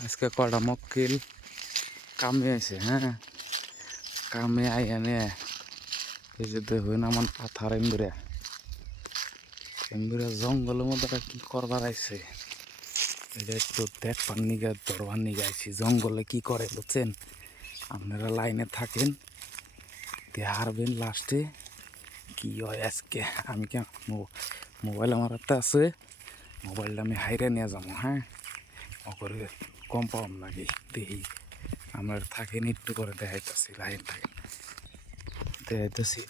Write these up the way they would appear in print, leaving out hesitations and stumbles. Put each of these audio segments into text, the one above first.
আজকে কটা মক্কেল কামে আছে, হ্যাঁ কামে আইয়া নিয়ে এই যে দেখুন আমার পাথার এমবুরা জঙ্গলের মধ্যে কি করবার আইছে। এটা একটু দেখবার নিগে ধরবার নিগে আইছি জঙ্গলে কি করে বুঝছেন। আপনারা লাইনে থাকেন, হারবেন লাস্টে কি হয় আজকে। আমি কেন মোবাইল আমার হাতে আছে, মোবাইলটা আমি হাইরে নিয়ে যাবো, হ্যাঁ করে কম পাওয়াম নাকি দেখি। আমার থাকেন একটু করে দেখাইতেছি, লাইন থাকেন দেখাইতেছি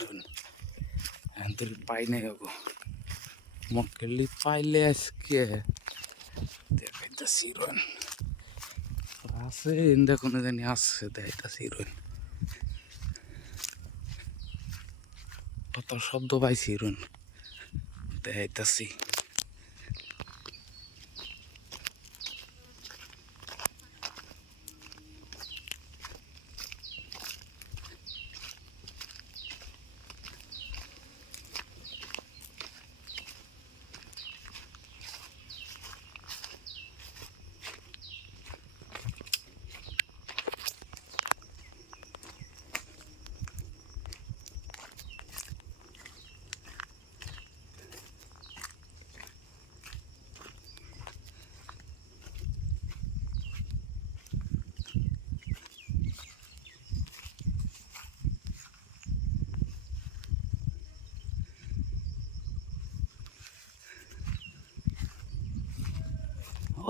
তোর পাই নাই গো মক্কেলি পাইলে আজকে দেখাইতেছি রোন আছে ইন্দা কোনো জানি আসছে দেখাইতেছি রোন কত শব্দ পাইছি রোন দেখাইতেছি।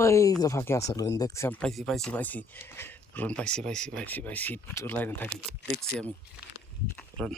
ওই যে ফাঁকে আছে রোন দেখছি আমি, পাইছি রোন পাইছি একটু লাইনে থাকি দেখছি আমি রোন।